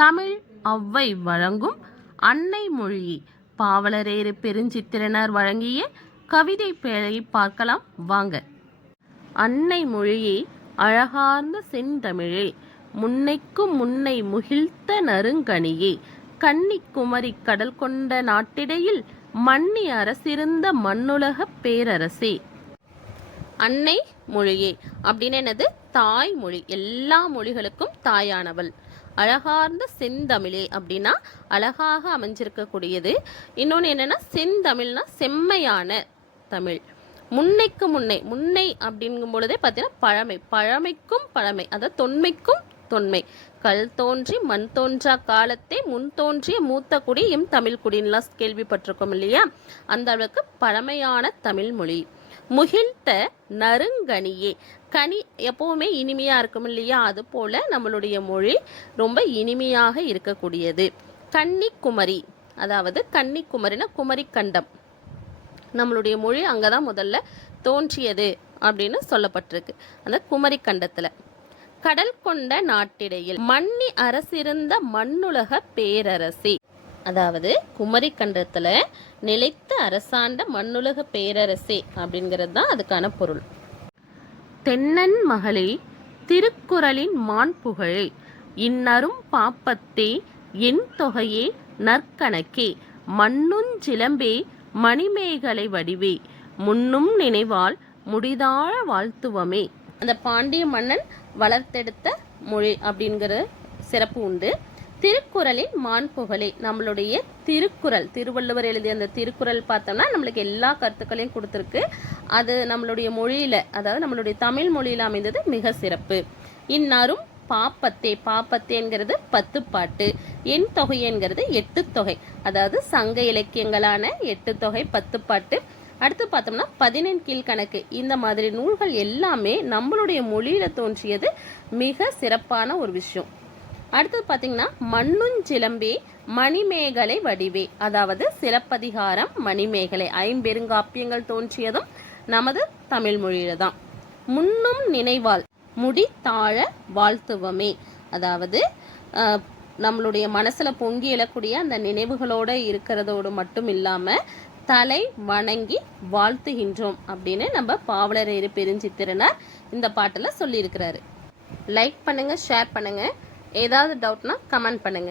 தமிழ் ஔவை வழங்கும் அன்னை மொழி பாவலரேறு பெருஞ்சித்திரனார் வழங்கிய கவிதை பேழையை பார்க்கலாம் வாங்க. அன்னை மொழியே அழகார்ந்த செந்தமிழே, முன்னைக்கும் முன்னை முகிழ்த்த நறுங்கனியே, கன்னி குமரி கடல் கொண்ட நாட்டிடையில் மன்னி அரசிருந்த மண்ணுலகப் பேரரசே. அன்னை மொழியே அப்படின்னு என்னது? தாய்மொழி. எல்லா மொழிகளுக்கும் தாயானவள். அழகார்ந்த செந்தமிழே அப்படின்னா அழகாக அமைஞ்சிருக்கக்கூடியது. இன்னொன்று என்னன்னா செந்தமிழ்னா செம்மையான தமிழ். முன்னைக்கு முன்னை, முன்னை அப்படிங்கும் பொழுதே பார்த்தீங்கன்னா பழமை, பழமைக்கும் பழமை, அதாவது தொன்மைக்கும் தொன்மை. கல் தோன்றி மண் தோன்றா காலத்தே முன் தோன்றிய மூத்த குடி எம் தமிழ் குடின்லாம் கேள்விப்பட்டிருக்கோம் இல்லையா? அந்த அளவுக்கு பழமையான தமிழ் மொழி. முகிழ்த்த நறுங்கனியே, கனி எப்பவுமே இனிமையா இருக்கும் இல்லையா? அது போல நம்மளுடைய மொழி ரொம்ப இனிமையாக இருக்கக்கூடியது. கன்னிக்குமரி, அதாவது கன்னிக்குமரினா குமரி கண்டம். நம்மளுடைய மொழி அங்கதான் முதல்ல தோன்றியது அப்படின்னு சொல்லப்பட்டிருக்கு, அந்த குமரி கண்டத்துல. கடல் கொண்ட நாட்டிடையில் மன்னி அரசிருந்த மண்ணுலக பேரரசி, அதாவது குமரி கண்டத்துல நிலைத்த அரசாண்ட மண்ணுலக பேரரசே அப்படிங்கிறது தான் அதுக்கான பொருள். தென்னன் மகளே, திருக்குறளின் மான் புகழே, இன்னரும் பாப்பத்தே என் தொகையே நற்கணக்கே, மண்ணுஞ்சிலம்பே மணிமேகலை வடிவே, முன்னும் நினைவால் முடிதாழ வாழ்த்துவமே. அந்த பாண்டிய மன்னன் வளர்த்தெடுத்த மொழி அப்படிங்கிற சிறப்பு உண்டு. திருக்குறளின் மான் புகழே, நம்மளுடைய திருக்குறள், திருவள்ளுவர் எழுதிய அந்த திருக்குறள் பார்த்தோம்னா நம்மளுக்கு எல்லா கருத்துக்களையும் கொடுத்துருக்கு. அது நம்மளுடைய மொழியில, அதாவது நம்மளுடைய தமிழ் மொழியில அமைந்தது மிக சிறப்பு. இந்நரும் பாப்பத்தே, பாப்பத்தேங்கிறது 10 பாட்டு, என் தொகைங்கிறது 8 தொகை, அதாவது சங்க இலக்கியங்களான 8 தொகை 10 பாட்டு. அடுத்து பார்த்தோம்னா 14 கீழ்கணக்கு. இந்த மாதிரி நூல்கள் எல்லாமே நம்மளுடைய மொழியில தோன்றியது மிக சிறப்பான ஒரு விஷயம். அடுத்தது பார்த்தீங்கன்னா மண்ணுஞ்சிலம்பே மணிமேகலை வடிவே, அதாவது சிலப்பதிகாரம் மணிமேகலை 5 பெருங்காப்பியங்கள் தோன்றியதும் நமது தமிழ் மொழியில தான். முன்னும் நினைவால் முடி தாழ வாழ்த்துவமே, அதாவது நம்மளுடைய மனசுல பொங்கி எழக்கூடிய அந்த நினைவுகளோட இருக்கிறதோடு மட்டும் இல்லாம தலை வணங்கி வாழ்த்துகின்றோம் அப்படின்னு நம்ம பாவலரேறு பெருஞ்சித்திரனார் இந்த பாட்டுல சொல்லி இருக்கிறாரு. லைக் பண்ணுங்க, ஷேர் பண்ணுங்க. ஏதாவது டவுட்னா கமெண்ட் பண்ணுங்க.